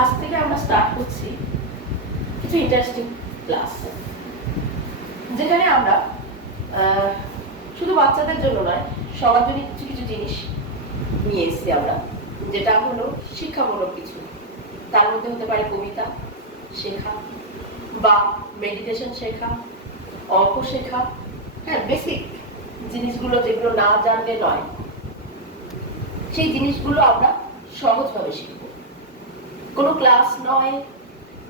আজ থেকে আমরা স্টার্ট করছি কিছু ইন্টারেস্টিং ক্লাস, যেখানে আমরা শুধু বাচ্চাদের জন্য নয়, সবার জন্য কিছু কিছু জিনিস নিয়ে এসেছি আমরা, যেটা হলো শিক্ষামূলক কিছু। তার মধ্যে হতে পারে কবিতা শেখা বা মেডিটেশন শেখা, অঙ্ক শেখা, হ্যাঁ, বেসিক জিনিসগুলো যেগুলো না জানলে নয়, সেই জিনিসগুলো আমরা সহজভাবে শিখব। কোনো ক্লাস নয়,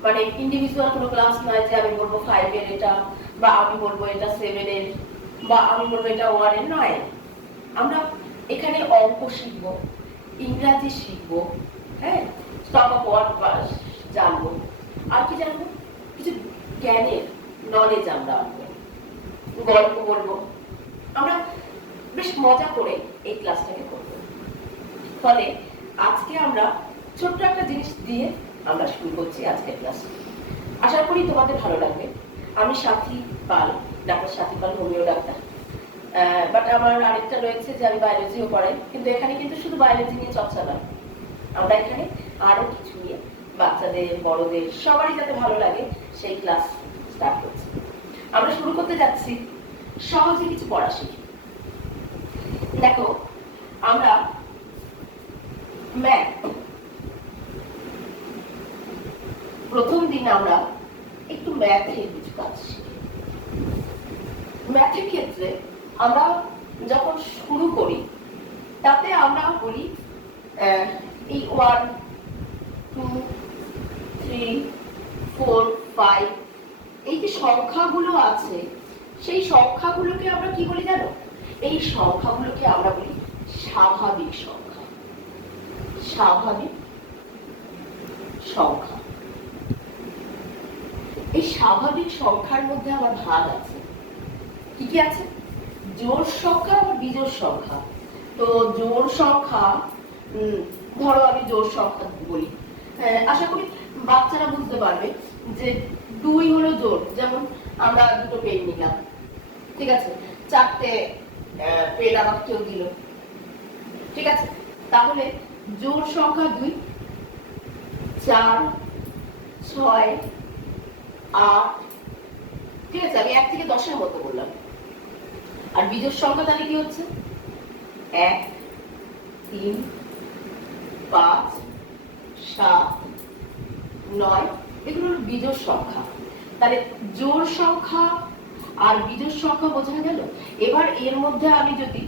মানে ইন্ডিভিজুয়াল কোনো ক্লাস নয় যে আমি বলবো 5-এর এটা, বা আমি বলবো এটা 7-এর, বা আমি বলবো এটা 1-এর নয়। আমরা এখানে অঙ্ক শিখব, ইংরাজি শিখব, হ্যাঁ, স্টক অফ ওয়ার্ড জানবো, আর কি জানবো, কিছু জ্ঞানের নলেজ আমরা আনবো, গল্প বলবো। আমরা বেশ মজা করে এই ক্লাসটাকে করবো। ফলে আজকে আমরা ছোট্ট একটা জিনিস দিয়ে আমরা শুরু করছি আজকের ক্লাস। আশা করি তোমাদের ভালো লাগবে। আমি সাথী পাল, doctor Sathi Pal, homeo doctor. But আমার আরেকটা রয়েছে যে আমি বায়োলজিও পড়াই, কিন্তু এখানে কিন্তু শুধু বায়োলজি নিয়ে চর্চা নয়, আমরা এখানে আরো কিছু নিয়ে বাচ্চাদের বড়দের সবারই যাতে ভালো লাগে সেই ক্লাস স্টার্ট করছি। আমরা শুরু করতে যাচ্ছি সহজে কিছু পড়া শিখি। দেখো, আমরা ম্যাথ প্রথম দিন আমরা একটু ম্যাথের কিছু কাজ শিখি। ম্যাথের ক্ষেত্রে আমরা যখন শুরু করি তাতে আমরা বলি এই 1, 2, 3, 4, 5 এই যে সংখ্যাগুলো আছে, সেই সংখ্যাগুলোকে আমরা কি বলি জানো? এই সংখ্যাগুলোকে আমরা বলি স্বাভাবিক সংখ্যা। স্বাভাবিক সংখ্যা। এই স্বাভাবিক সংখ্যার মধ্যে আবার ভাগ আছে। কি কি আছে? জোড় সংখ্যা আর বিজোড় সংখ্যা। তো জোড় সংখ্যা, ধরো আমি জোড় সংখ্যা বলি, আশা করি বাচ্চারা বুঝতে পারবে যে 2 হলো জোড়। যেমন আমরা দুটো পেন নিলাম, ঠিক আছে, 4টে পেন আমাকে কেউ দিল, ঠিক আছে, তাহলে জোড় সংখ্যা 2, 4, 6, 8, ঠিক আছে, আমি 1 থেকে 10-এর মতো বললাম। আর বিজোড় সংখ্যা তাহলে কি হচ্ছে? 1, 3, 5, 7, 9, এগুলো হলো বিজোড় সংখ্যা। তাহলে জোড় সংখ্যা আর বিজোড় সংখ্যা বোঝা গেল। এবার এর মধ্যে আমি যদি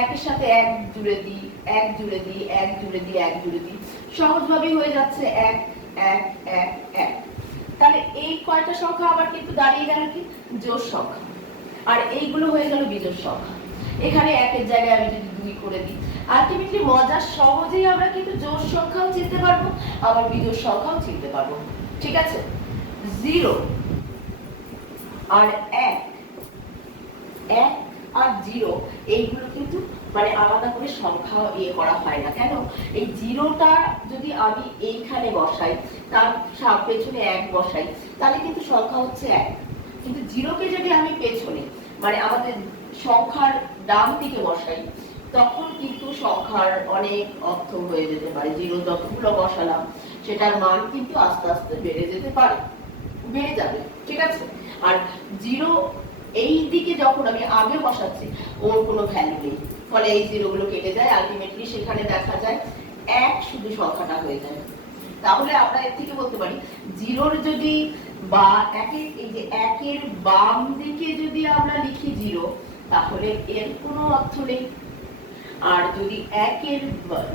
1-এর সাথে 1 জুড়ে দিই, 1 জুড়ে দিই, 1 জুড়ে দিই, 1 জুড়ে দিই, সহজভাবেই হয়ে যাচ্ছে 1, 1, 1, 1। তাহলে এই কয়টা সংখ্যা আবার কিন্তু দাঁড়িয়ে গেল কি? জোড় সংখ্যা। আর এইগুলো হয়ে গেল বিজোড় সংখ্যা। এখানে 1-এর জায়গায় আমি যদি 2 করে দিই, আলটিমেটলি মজার সহজেই আমরা কিন্তু জোড় সংখ্যাও চিনতে পারবো, আবার বিজোড় সংখ্যাও চিনতে পারবো, ঠিক আছে। 0 আর 1, 1 আর 0 এইগুলো কিন্তু মানে আলাদা করে সংখ্যা করা হয় না। কেন? এই 0টা যদি আমি এইখানে বসাই, তার পেছনে 1 বসাই, তাহলে কিন্তু সংখ্যা হচ্ছে 1। কিন্তু 0কে যদি আমি পেছনে, মানে আমাদের সংখ্যার ডান দিকে বসাই, তখন কিন্তু সংখ্যার অনেক অর্থ হয়ে যেতে পারে। 0 যতগুলো বসালাম সেটার মান কিন্তু আস্তে আস্তে বেড়ে যেতে পারে, বেড়ে যাবে, ঠিক আছে। আর 0 এই দিকে যখন আমি আগে বসাচ্ছি, ওর কোনো ভ্যালু নেই, ফলে এই 0গুলো কেটে যায়, আলটিমেটলি সেখানে দেখা যায় 1 শুধু সংখ্যাটা হয়ে যায়। তাহলে আমরা এর থেকে বলতে পারি 0-র যদি বা 1-এর বাম দিকে যদি আমরা লিখি 0, তাহলে এর কোনো অর্থ নেই। আর যদি 1-এর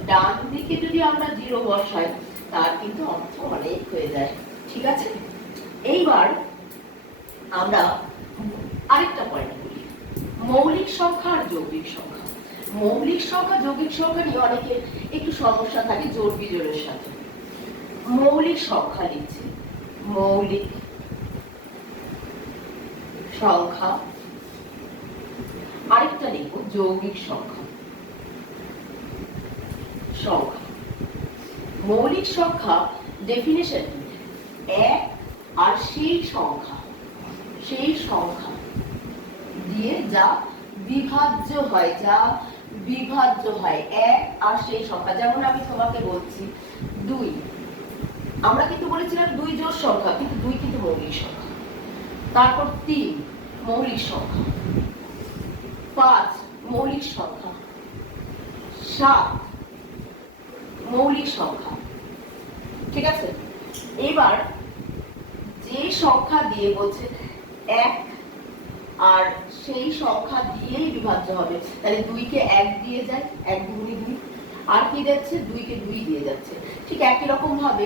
ডান দিকে যদি আমরা 0 বসাই, তার কিন্তু অর্থ অনেক হয়ে যায়, ঠিক আছে। এইবার আমরা আরেকটা পয়েন্ট বলি, মৌলিক সংখ্যা আর যৌগিক সংখ্যা। মৌলিক সংখ্যা যৌগিক সংখ্যা নিয়ে অনেকের একটু সমস্যা থাকে জোড় বিজোড়ের সাথে। মৌলিক সংখ্যা লিখছি, মৌলিক সংখ্যা, আরেকটা লিখবো যৌগিক সংখ্যা। সংখ্যা, মৌলিক সংখ্যা ডেফিনিশন 1 আর সেই সংখ্যা দিয়ে যা বিভাজ্য হয়, 1 আর সেই সংখ্যা। যেমন আমি তোমাকে বলছি 2, আমরা কিন্তু বলেছিলাম 2 জোড় সংখ্যা, কিন্তু 2 কিন্তু মৌলিক সংখ্যা। তারপর 3 মৌলিক সংখ্যা, 5 মৌলিক সংখ্যা, 7 মৌলিক সংখ্যা। ঠিক আছে, এবার যে সংখ্যা দিয়ে বলছে 1 আর সেই সংখ্যা দিয়েই বিভাজ্য হবে, তাহলে 2 কে 1 দিয়ে যায়, 1 দুগুণে 2, আর কি যাচ্ছে 2 কে 2 দিয়ে যাচ্ছে। ঠিক একই রকম ভাবে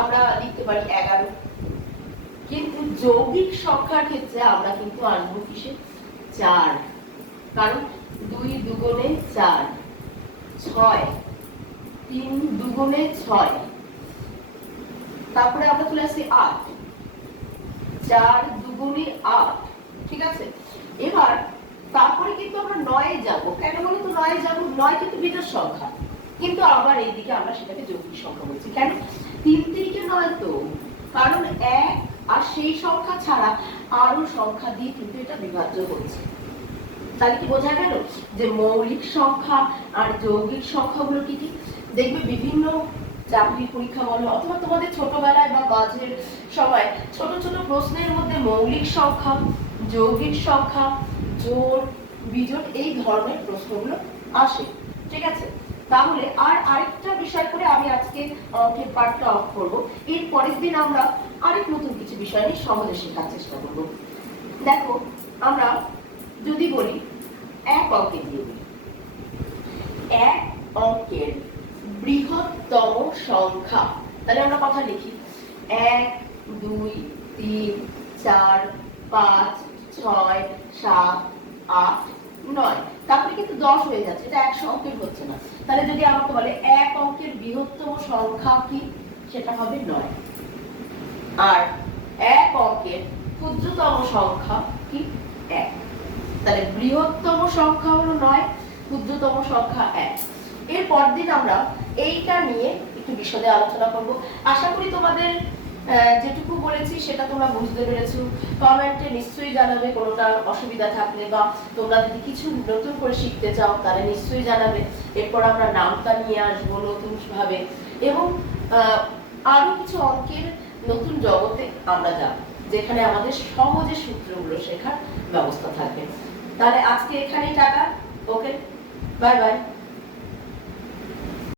আমরা লিখতে পারি 11। কিন্তু যৌগিক সংখ্যার ক্ষেত্রে আমরা কিন্তু আনবো কিসে 4, কারণ 2 দুগুণে 4, 6, 3 দুগুণে 6, তারপরে আমরা চলে আসছি 8, 4 দুগুণে 8। ঠিক আছে, এবার তারপরে কিন্তু আমরা 9 যাব। কেন বলো তো 9 যাব? 9 কিন্তু বিজোড় সংখ্যা, কিন্তু আবার এইদিকে আমরা সেটাকে যৌগিক সংখ্যা বলছি। কেন? 3 3 কে 9 তো, কারণ 1 আর সেই সংখ্যা ছাড়া আরো সংখ্যা দিয়ে কিন্তু এটা বিভাজ্য হচ্ছে। তাহলে কি বোঝা গেল যে মৌলিক সংখ্যা আর যৌগিক সংখ্যাগুলো কি কি? দেখবে বিভিন্ন চাকরি পরীক্ষা বলো অথবা তোমাদের ছোটবেলায় বা মাঝের সময় ছোট ছোট প্রশ্নের মধ্যে মৌলিক সংখ্যা, যৌগিক সংখ্যা, জোড়, বিজোড় এই ধরনের প্রশ্নগুলো আসে। ঠিক আছে, তাহলে আর আরেকটা বিষয় করে আমি আজকে অঙ্কের পার্টটা অফ করবো। এর পরের দিন আমরা আরেক নতুন কিছু বিষয় নিয়ে সহজে শেখার চেষ্টা করবো। দেখো, আমরা যদি বলি এক অঙ্কে দিয়ে বলি, এক অঙ্কের বৃহত্তম সংখ্যা, তাহলে আমরা কথা লিখি 1 2 3 4 5 6 7 8 9, তারপরে কিন্তু 10 হয়ে যাচ্ছে, এটা 100 অঙ্কের হচ্ছে না। তাহলে যদি আমাকে বলে এক অঙ্কের বৃহত্তম সংখ্যা কি, সেটা হবে 9। আর এক অঙ্কের ক্ষুদ্রতম সংখ্যা কি 1। তাহলে বৃহত্তম সংখ্যা হলো 9, ক্ষুদ্রতম সংখ্যা 1। এর পরদিন আমরা এইটা নিয়ে একটু বিশদে আলোচনা করব। আশা করি তোমাদের যেটুকু বলেছি সেটা তোমরা বুঝতে পেরেছো। কমেন্টে নিশ্চয়ই জানাবে কোনোটা অসুবিধা থাকলে, বা তোমরা যদি কিছু নতুন করে শিখতে চাও তাহলে নিশ্চয়ই জানাবে। এরপর আমরা নামটা নিয়ে আসবো নতুন ভাবে, এবং আরো কিছু অঙ্কের নতুন জগতে আমরা যাব, যেখানে আমাদের সহজে সূত্রগুলো শেখার ব্যবস্থা থাকবে। তাহলে আজকে এখানেই টাটা, ওকে, বাই বাই।